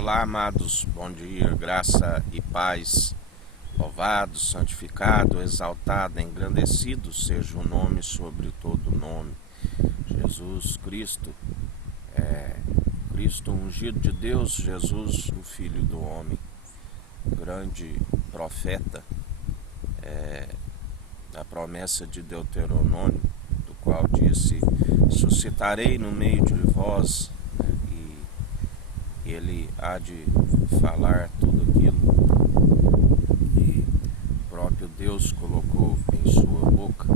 Olá, amados, bom dia, graça e paz. Louvado, santificado, exaltado, engrandecido seja o nome sobre todo nome. Jesus Cristo, Cristo ungido de Deus, Jesus, o Filho do homem, grande profeta, a promessa de Deuteronômio, do qual disse: suscitarei no meio de vós, e ele há de falar tudo aquilo que o próprio Deus colocou em sua boca.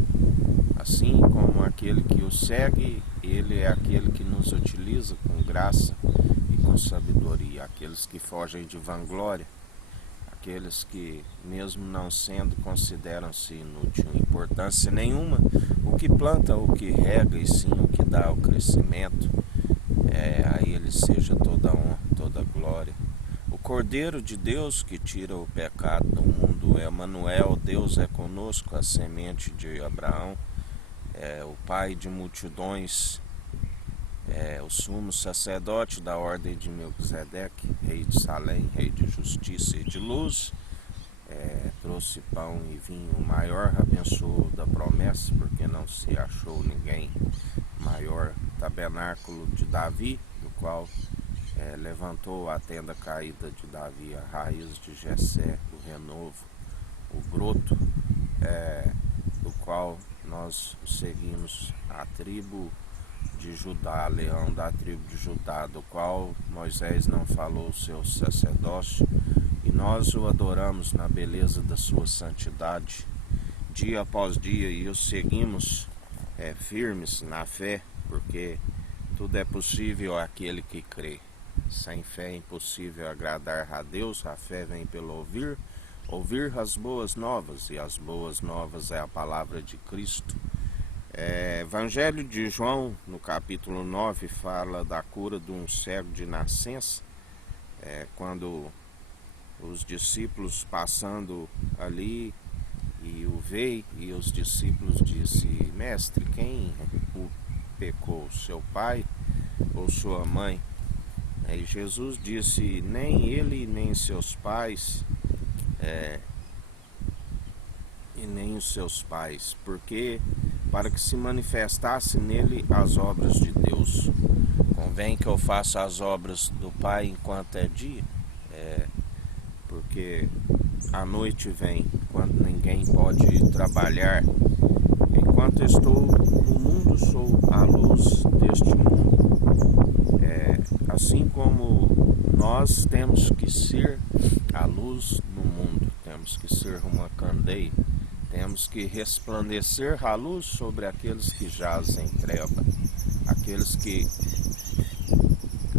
Assim como aquele que o segue, ele é aquele que nos utiliza com graça e com sabedoria. Aqueles que fogem de vanglória, aqueles que, mesmo não sendo, consideram-se inútil, importância nenhuma, o que planta, o que rega, e sim o que dá o crescimento, a ele seja toda honra, toda glória. O Cordeiro de Deus que tira o pecado do mundo, Emanuel, Deus é conosco, a semente de Abraão, o Pai de multidões, o sumo sacerdote da ordem de Melquisedeque, rei de Salém, rei de justiça e de luz, trouxe pão e vinho, o maior abençoou da promessa, porque não se achou ninguém maior. Tabernáculo de Davi, do qual levantou a tenda caída de Davi, a raiz de Jessé, o renovo, o broto, do qual nós seguimos, a tribo de Judá, leão da tribo de Judá, do qual Moisés não falou o seu sacerdócio, e nós o adoramos na beleza da sua santidade, dia após dia, e o seguimos firmes na fé, porque tudo é possível àquele que crê. Sem fé é impossível agradar a Deus. A fé vem pelo ouvir as boas novas, e as boas novas é a palavra de Cristo. Evangelho de João, no capítulo 9, fala da cura de um cego de nascença, quando os discípulos passando ali e o veio, e os discípulos disse: mestre, quem o pecou, seu pai ou sua mãe? E Jesus disse: nem ele, nem seus pais, e nem os seus pais, porque para que se manifestasse nele as obras de Deus. Convém que eu faça as obras do Pai enquanto é dia, porque a noite vem, quando ninguém pode trabalhar. Enquanto estou no mundo, sou a luz deste mundo. Assim como nós temos que ser a luz no mundo, temos que ser uma candeia, temos que resplandecer a luz sobre aqueles que jazem em treva, aqueles que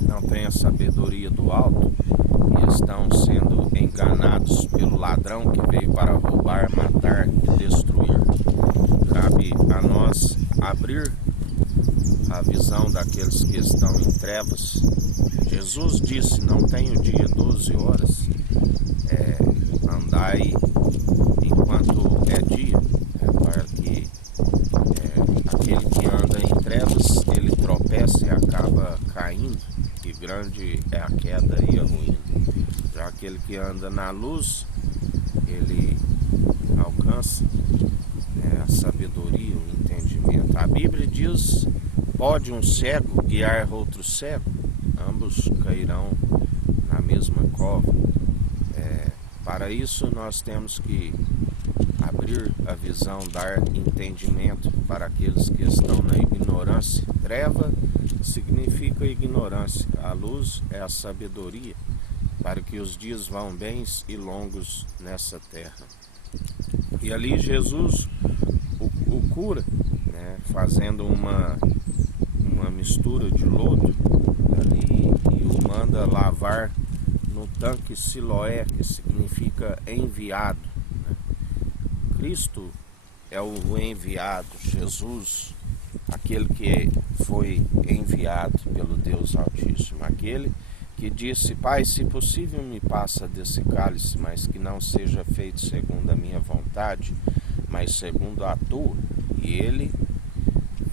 não têm a sabedoria do alto e estão sendo enganados pelo ladrão que veio para roubar, matar e destruir. Cabe a nós abrir a visão daqueles que estão em trevas. Jesus disse: não tenho dia 12 horas, andai enquanto é dia, para que aquele que anda em trevas, ele tropeça e acaba caindo, e grande é a queda e a ruína. Já aquele que anda na luz, ele alcança a sabedoria, o entendimento. A Bíblia diz: pode um cego guiar outro cego? Ambos cairão na mesma cova. Para isso nós temos que abrir a visão, dar entendimento para aqueles que estão na ignorância. Treva significa ignorância, a luz é a sabedoria, para que os dias vão bens e longos nessa terra. E ali Jesus o cura, fazendo uma mistura de lodo ali, e o manda lavar no tanque Siloé, que significa enviado. Cristo é o enviado, Jesus, aquele que foi enviado pelo Deus Altíssimo, aquele que disse: Pai, se possível me passa desse cálice, mas que não seja feito segundo a minha vontade, mas segundo a tua. E ele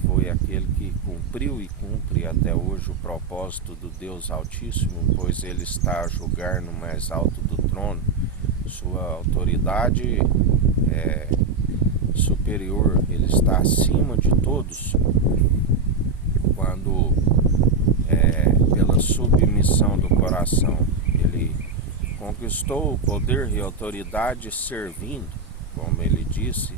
foi foi aquele que cumpriu e cumpre até hoje o propósito do Deus Altíssimo, pois ele está a julgar no mais alto do trono. Sua autoridade é superior, ele está acima de todos. Quando, pela submissão do coração, ele conquistou o poder e autoridade servindo, como ele disse,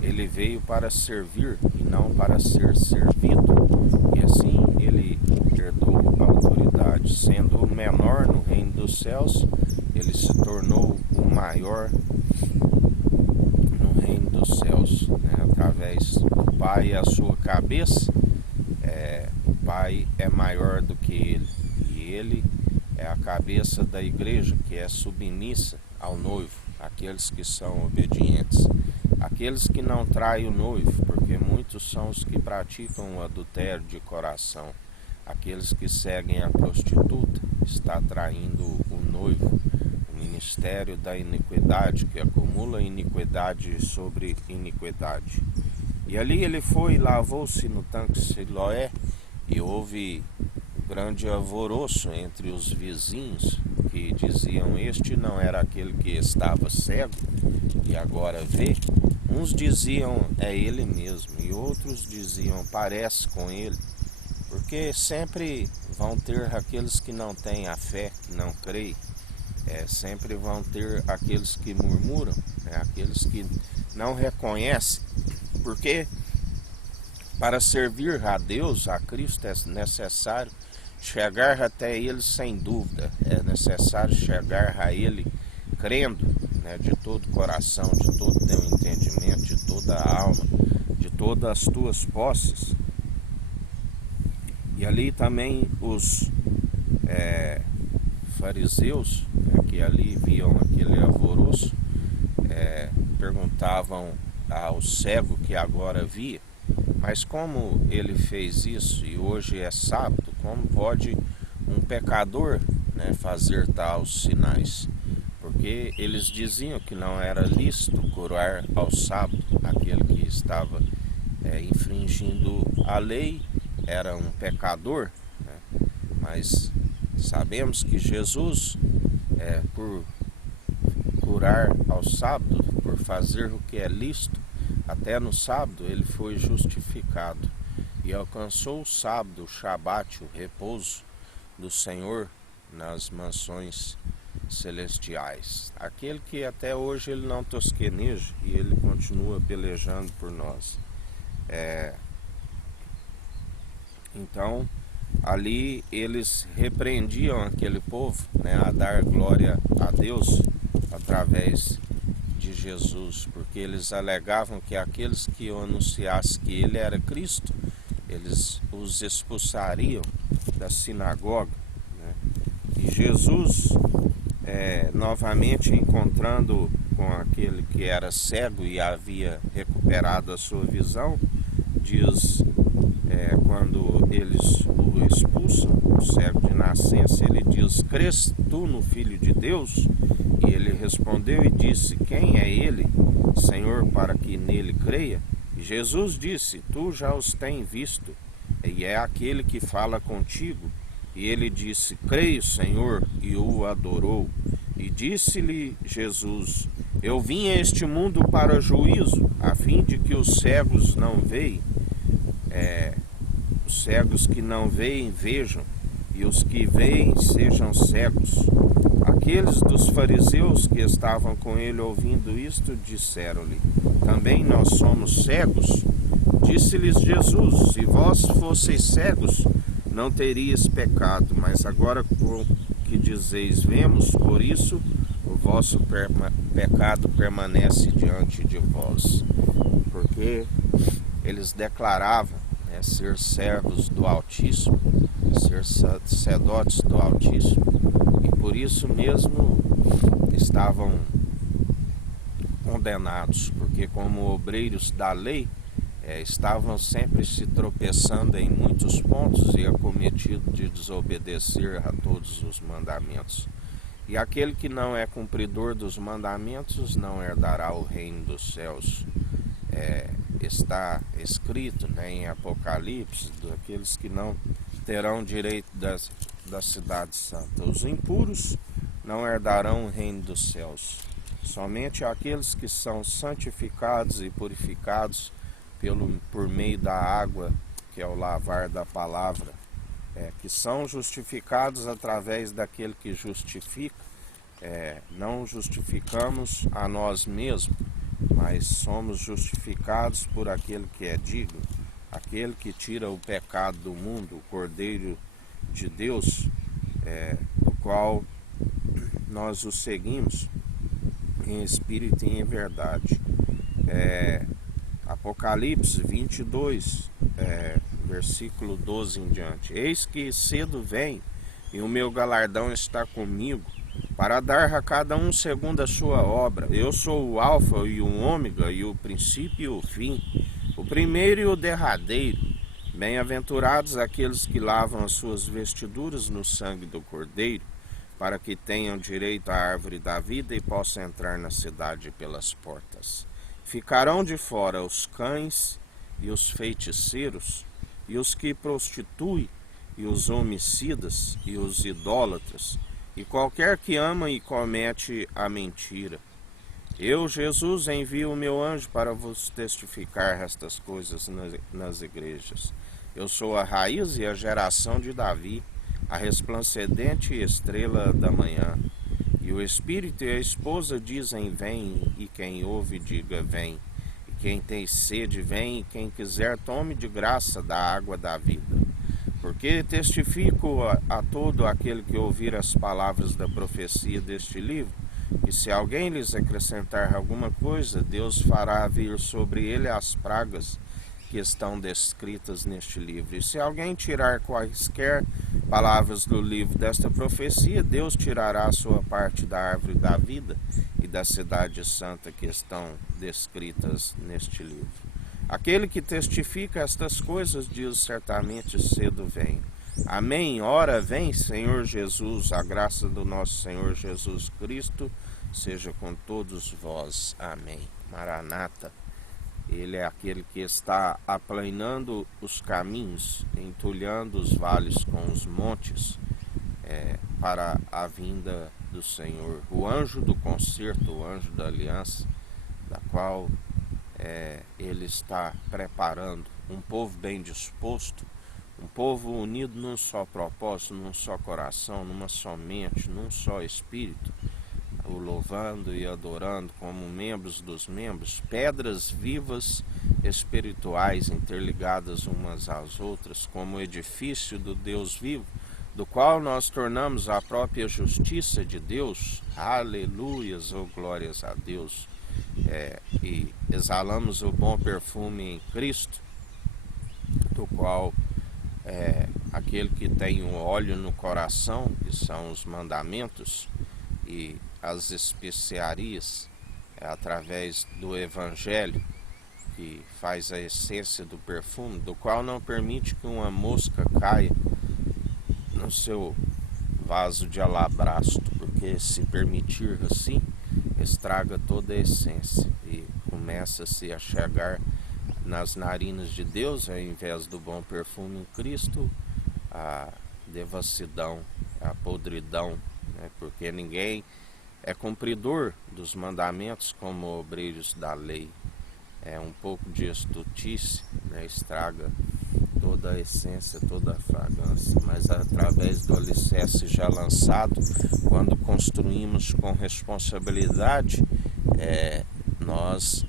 ele veio para servir e não para ser servido. E assim ele herdou a autoridade. Sendo o menor no reino dos céus, ele se tornou o maior no reino dos céus, né? Através do Pai, a sua cabeça, o Pai é maior do que ele. E ele é a cabeça da igreja, que é submissa ao noivo, aqueles que são obedientes. Aqueles que não traem o noivo, porque muitos são os que praticam o adultério de coração. Aqueles que seguem a prostituta está traindo o noivo. O ministério da iniquidade, que acumula iniquidade sobre iniquidade. E ali ele foi e lavou-se no tanque Siloé, e houve grande alvoroço entre os vizinhos, que diziam: este não era aquele que estava cego e agora vê? Uns diziam: é ele mesmo, e outros diziam: parece com ele. Porque sempre vão ter aqueles que não têm a fé, que não creem. Sempre vão ter aqueles que murmuram, aqueles que não reconhecem. Porque para servir a Deus, a Cristo, é necessário chegar até Ele sem dúvida. É necessário chegar a Ele crendo, de todo o coração, de todo o teu entendimento, de toda a alma, de todas as tuas posses. E ali também os fariseus, que ali viam aquele alvoroço, perguntavam ao cego que agora via: mas como ele fez isso e hoje é sábado, como pode um pecador, fazer tais sinais? Porque eles diziam que não era lícito curar ao sábado. Aquele que estava infringindo a lei era um pecador, Mas sabemos que Jesus, por curar ao sábado, por fazer o que é lícito, até no sábado ele foi justificado e alcançou o sábado, o Shabat, o repouso do Senhor nas mansões celestiais. Aquele que até hoje ele não tosqueneja e ele continua pelejando por nós. Então, ali eles repreendiam aquele povo, a dar glória a Deus através de Jesus, porque eles alegavam que aqueles que anunciassem que ele era Cristo, eles os expulsariam da sinagoga, E Jesus, novamente encontrando com aquele que era cego e havia recuperado a sua visão, diz, quando eles o expulsam, o cego de nascença, ele diz: crês tu no Filho de Deus? E ele respondeu e disse: quem é ele, Senhor, para que nele creia? E Jesus disse: tu já os tens visto, e é aquele que fala contigo. E ele disse: creio, Senhor, e o adorou. E disse-lhe Jesus: eu vim a este mundo para juízo, a fim de que os cegos não vejam, os cegos que não veem vejam, e os que veem sejam cegos. Aqueles dos fariseus que estavam com ele ouvindo isto, disseram-lhe: também nós somos cegos? Disse-lhes Jesus: se vós fosseis cegos, não teríeis pecado, mas agora que dizeis vemos, por isso o vosso pecado permanece diante de vós. Porque eles declaravam ser servos do Altíssimo, ser sacerdotes do Altíssimo, e por isso mesmo estavam condenados, porque como obreiros da lei, estavam sempre se tropeçando em muitos pontos e acometido de desobedecer a todos os mandamentos. E aquele que não é cumpridor dos mandamentos não herdará o reino dos céus. está escrito, né, em Apocalipse, daqueles que não terão direito da cidade santa. Os impuros não herdarão o reino dos céus. Somente aqueles que são santificados e purificados por meio da água, que é o lavar da palavra, que são justificados através daquele que justifica. Não justificamos a nós mesmos, mas somos justificados por aquele que é digno, aquele que tira o pecado do mundo, o Cordeiro de Deus, do qual nós o seguimos em espírito e em verdade. Apocalipse 22, versículo 12 em diante. Eis que cedo vem, e o meu galardão está comigo, para dar a cada um segundo a sua obra. Eu sou o Alfa e o Ômega, e o princípio e o fim, o primeiro e o derradeiro. Bem-aventurados aqueles que lavam as suas vestiduras no sangue do Cordeiro, para que tenham direito à árvore da vida e possam entrar na cidade pelas portas. Ficarão de fora os cães e os feiticeiros, e os que prostituem, e os homicidas, e os idólatras, e qualquer que ama e comete a mentira. Eu, Jesus, envio o meu anjo para vos testificar estas coisas nas igrejas. Eu sou a raiz e a geração de Davi, a resplandecente estrela da manhã. E o Espírito e a esposa dizem, vem, e quem ouve diga, vem. E quem tem sede, vem, e quem quiser tome de graça da água da vida. Porque testifico a todo aquele que ouvir as palavras da profecia deste livro, que se alguém lhes acrescentar alguma coisa, Deus fará vir sobre ele as pragas que estão descritas neste livro. E se alguém tirar quaisquer palavras do livro desta profecia, Deus tirará a sua parte da árvore da vida e da cidade santa que estão descritas neste livro. Aquele que testifica estas coisas diz certamente cedo vem. Amém. Ora vem, Senhor Jesus, a graça do nosso Senhor Jesus Cristo seja com todos vós. Amém. Maranata. Ele é aquele que está aplanando os caminhos, entulhando os vales com os montes, para a vinda do Senhor. O anjo do concerto, o anjo da aliança, da qual ele está preparando um povo bem disposto, um povo unido num só propósito, num só coração, numa só mente, num só espírito, o louvando e adorando como membros dos membros, pedras vivas espirituais interligadas umas às outras, como edifício do Deus vivo, do qual nós tornamos a própria justiça de Deus. Aleluias, ou glórias a Deus. E exalamos o bom perfume em Cristo, do qual aquele que tem um óleo no coração, que são os mandamentos e as especiarias, através do Evangelho, que faz a essência do perfume, do qual não permite que uma mosca caia no seu vaso de alabastro, porque se permitir assim, estraga toda a essência e começa-se a chegar nas narinas de Deus, ao invés do bom perfume em Cristo, a devassidão, a podridão, né? Porque ninguém é cumpridor dos mandamentos como obreiros da lei. Um pouco de estultice, né? Estraga toda a essência, toda a fragrância, mas através do alicerce já lançado, quando construímos com responsabilidade, nós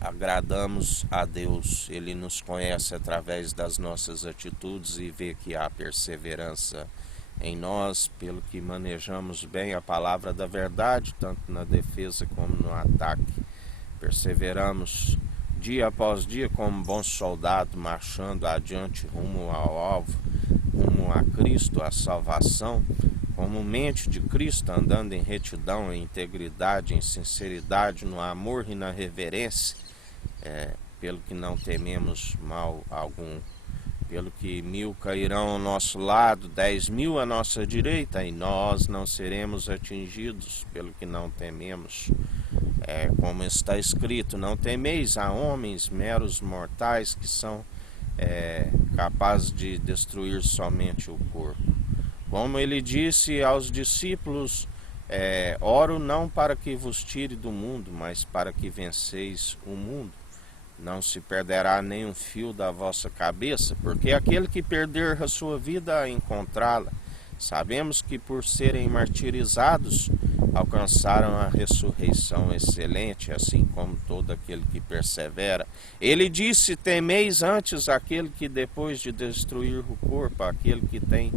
agradamos a Deus. Ele nos conhece através das nossas atitudes e vê que há perseverança em nós, pelo que manejamos bem a palavra da verdade, tanto na defesa como no ataque. Perseveramos dia após dia como bons soldados, marchando adiante rumo ao alvo, rumo a Cristo, a salvação, como mente de Cristo, andando em retidão, em integridade, em sinceridade, no amor e na reverência, pelo que não tememos mal algum, pelo que 1000 cairão ao nosso lado, 10.000 à nossa direita, e nós não seremos atingidos, pelo que não tememos Como está escrito, não temeis a homens meros mortais que são capazes de destruir somente o corpo. Como ele disse aos discípulos, oro não para que vos tire do mundo, mas para que venceis o mundo. Não se perderá nem um fio da vossa cabeça, porque aquele que perder a sua vida a encontrá-la. Sabemos que por serem martirizados alcançaram a ressurreição excelente, assim como todo aquele que persevera. Ele disse, temeis antes aquele que depois de destruir o corpo, aquele que tem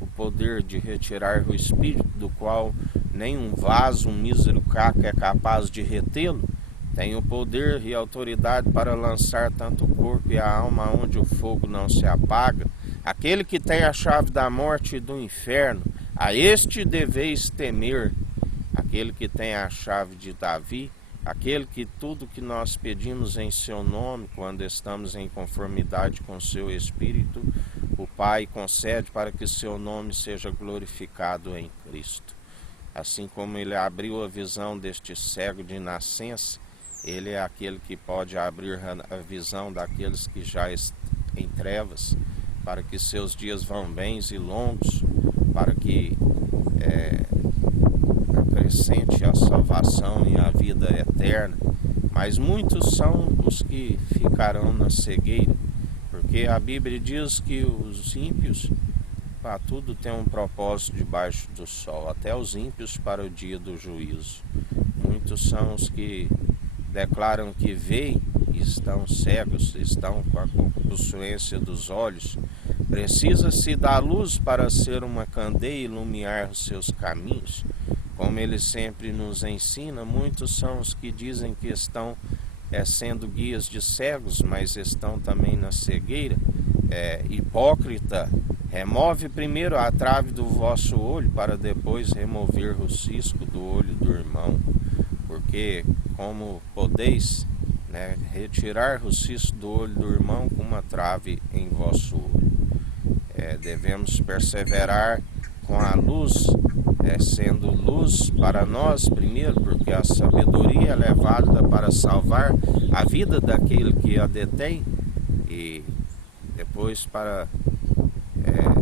o poder de retirar o espírito, do qual nem um vaso, um mísero caco é capaz de retê-lo, tem o poder e autoridade para lançar tanto o corpo e a alma onde o fogo não se apaga. Aquele que tem a chave da morte e do inferno, a este deveis temer. Aquele que tem a chave de Davi, aquele que tudo que nós pedimos em seu nome, quando estamos em conformidade com seu Espírito, o Pai concede para que seu nome seja glorificado em Cristo. Assim como ele abriu a visão deste cego de nascença, ele é aquele que pode abrir a visão daqueles que já estão em trevas, para que seus dias vão bens e longos, para que acrescente a salvação e a vida eterna. Mas muitos são os que ficarão na cegueira, porque a Bíblia diz que os ímpios, para tudo tem um propósito debaixo do sol, até os ímpios para o dia do juízo. Muitos são os que declaram que veem e estão cegos, estão com a possuência dos olhos. Precisa-se da luz para ser uma candeia e iluminar os seus caminhos. Como ele sempre nos ensina, muitos são os que dizem que estão sendo guias de cegos, mas estão também na cegueira. Hipócrita, remove primeiro a trave do vosso olho, para depois remover o cisco do olho do irmão. Porque como podeis retirar o cisco do olho do irmão com uma trave em vosso olho? Devemos perseverar com a luz, sendo luz para nós primeiro, porque a sabedoria é válida para salvar a vida daquele que a detém, e depois para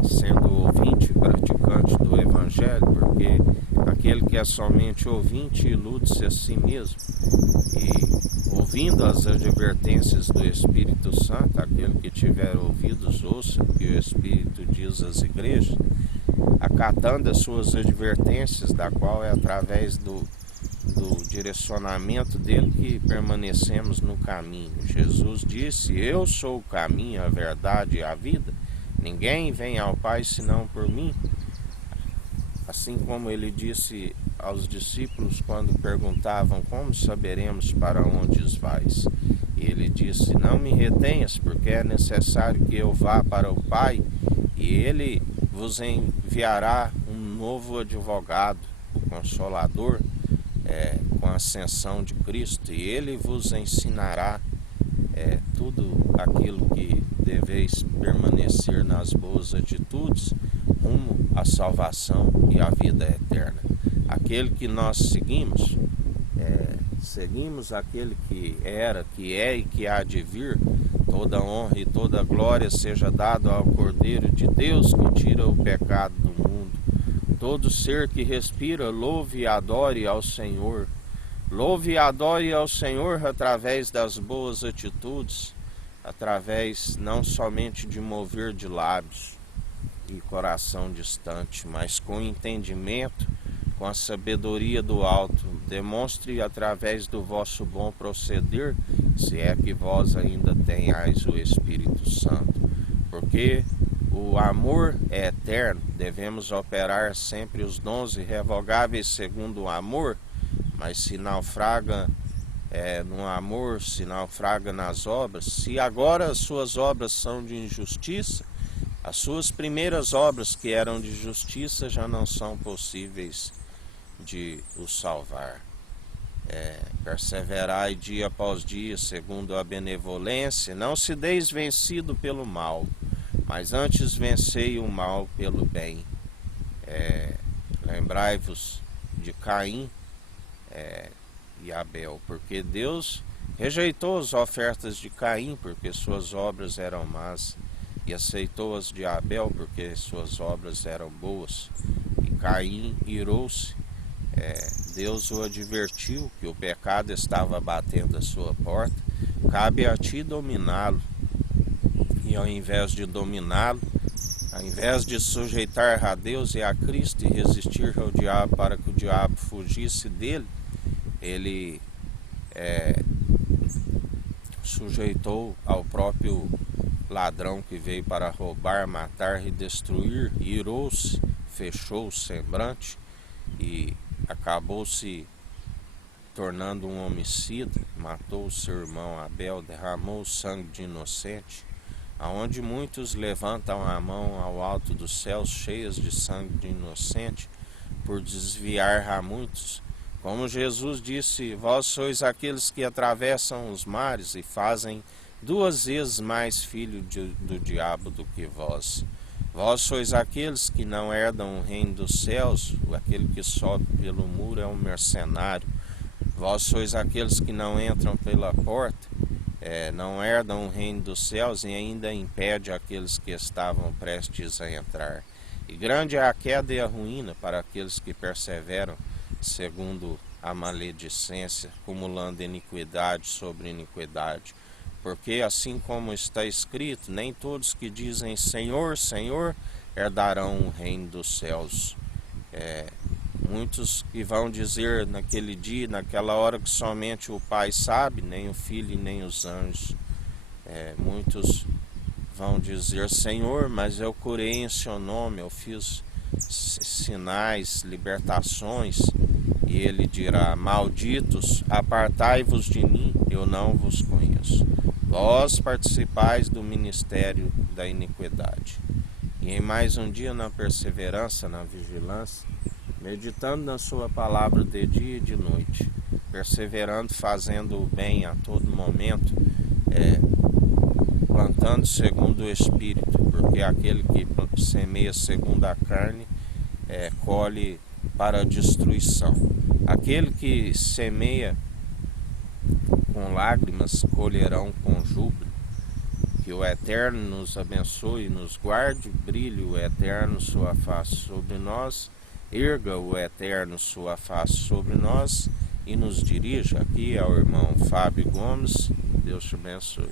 sendo ouvinte e praticante do Evangelho, porque aquele que é somente ouvinte ilude-se a si mesmo. E ouvindo as advertências do Espírito Santo, aquele que tiver ouvidos, ouça o que o Espírito diz às igrejas, acatando as suas advertências, da qual é através do direcionamento dele que permanecemos no caminho. Jesus disse, eu sou o caminho, a verdade e a vida. Ninguém vem ao Pai senão por mim. Assim como ele disse aos discípulos quando perguntavam, como saberemos para onde vais? E ele disse, não me retenhas, porque é necessário que eu vá para o Pai, e ele vos enviará um novo advogado, o Consolador, com a ascensão de Cristo, e ele vos ensinará tudo aquilo que deveis permanecer nas boas atitudes, rumo à salvação e à vida eterna. Aquele que nós seguimos, seguimos aquele que era, que é e que há de vir. Toda honra e toda glória seja dado ao Cordeiro de Deus, que tira o pecado do mundo. Todo ser que respira, louve e adore ao Senhor. Louve e adore ao Senhor através das boas atitudes, através não somente de mover de lábios e coração distante, mas com entendimento, com a sabedoria do alto. Demonstre através do vosso bom proceder, se é que vós ainda tenhais o Espírito Santo. Porque o amor é eterno, devemos operar sempre os dons irrevogáveis segundo o amor, mas se naufraga no amor, se naufraga nas obras, se agora as suas obras são de injustiça, as suas primeiras obras que eram de justiça já não são possíveis de o salvar. Perseverai dia após dia, segundo a benevolência, não se deis vencido pelo mal, mas antes vencei o mal pelo bem. Lembrai-vos de Caim, e Abel, porque Deus rejeitou as ofertas de Caim, porque suas obras eram más, e aceitou as de Abel, porque suas obras eram boas. E Caim irou-se. Deus o advertiu que o pecado estava batendo a sua porta. Cabe a ti dominá-lo. E ao invés de dominá-lo, ao invés de sujeitar a Deus e a Cristo e resistir ao diabo para que o diabo fugisse dele, ele sujeitou ao próprio ladrão que veio para roubar, matar e destruir, irou-se, fechou o semblante e acabou se tornando um homicida, matou o seu irmão Abel, derramou o sangue de inocente, aonde muitos levantam a mão ao alto dos céus cheias de sangue de inocente, por desviar a muitos. Como Jesus disse, vós sois aqueles que atravessam os mares e fazem 2 vezes mais filho do diabo do que vós. Vós sois aqueles que não herdam o reino dos céus, aquele que sobe pelo muro é um mercenário. Vós sois aqueles que não entram pela porta, não herdam o reino dos céus e ainda impede aqueles que estavam prestes a entrar. E grande é a queda e a ruína para aqueles que perseveram segundo a maledicência, acumulando iniquidade sobre iniquidade. Porque assim como está escrito, nem todos que dizem Senhor, Senhor, herdarão o reino dos céus. Muitos que vão dizer naquele dia, naquela hora que somente o Pai sabe, nem o Filho e nem os anjos. Muitos vão dizer, Senhor, mas eu curei em seu nome, eu fiz sinais, libertações. E ele dirá, malditos, apartai-vos de mim, eu não vos conheço. Vós participais do ministério da iniquidade. E em mais um dia, na perseverança, na vigilância, meditando na sua palavra de dia e de noite, perseverando, fazendo o bem a todo momento, plantando segundo o Espírito, porque aquele que semeia segundo a carne, colhe para a destruição. Aquele que semeia com lágrimas, colherão com júbilo. Que o Eterno nos abençoe e nos guarde, brilhe o Eterno sua face sobre nós, erga o Eterno sua face sobre nós e nos dirija. Aqui é o irmão Fábio Gomes. Deus te abençoe.